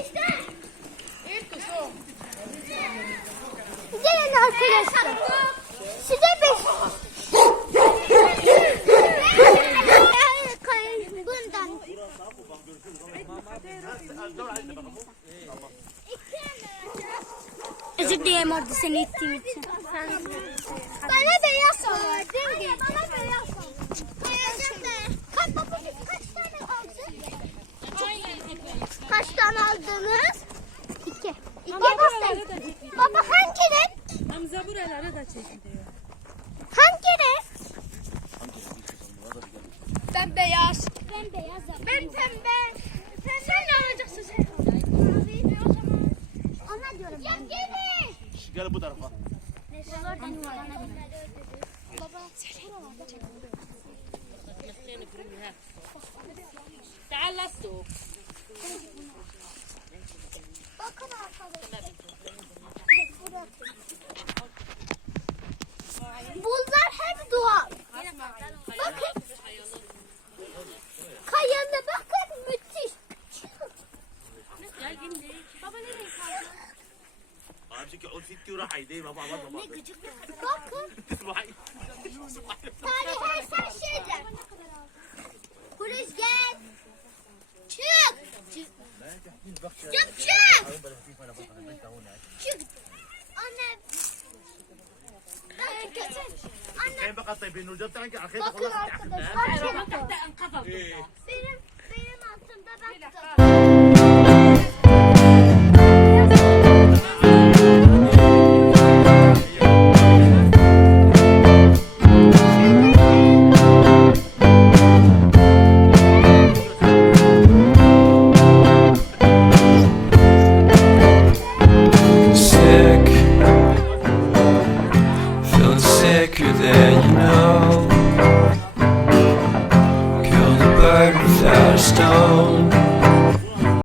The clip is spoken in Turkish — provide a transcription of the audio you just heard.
İşte. Gelin arkadaşlar. Size bundan. Özür dilerim orada seni ittiğim için. Bana beyaz olur. Hayır bana beyaz olur. Kaç tane aldın? Kaç tane aldınız? İki. Baba hangi renk? Hamza buralara da çekiliyor. Hangi renk? Ben beyaz. Ben beyaz. Ben pembe. Sen ne alacaksın sen? Ona diyorum ben. Gelin. Gel bu tarafa. تعال للسوق. Bakın arkadaşlar. Bunlar hep doğal. Bakın. Kayalı bakın müthiş. Baba nereye kaldın? امسكي عود ستي وراح ايديه مع بعض Bakın. اسمعي Tarihe her şeyden. Polis gel. Çık. Çık. Çık çık. Çık. Anne. Anne. كان بقى طيب انه جبت عنك على خير Bakın خلاص arkadaşlar. تحت انقفض. Benim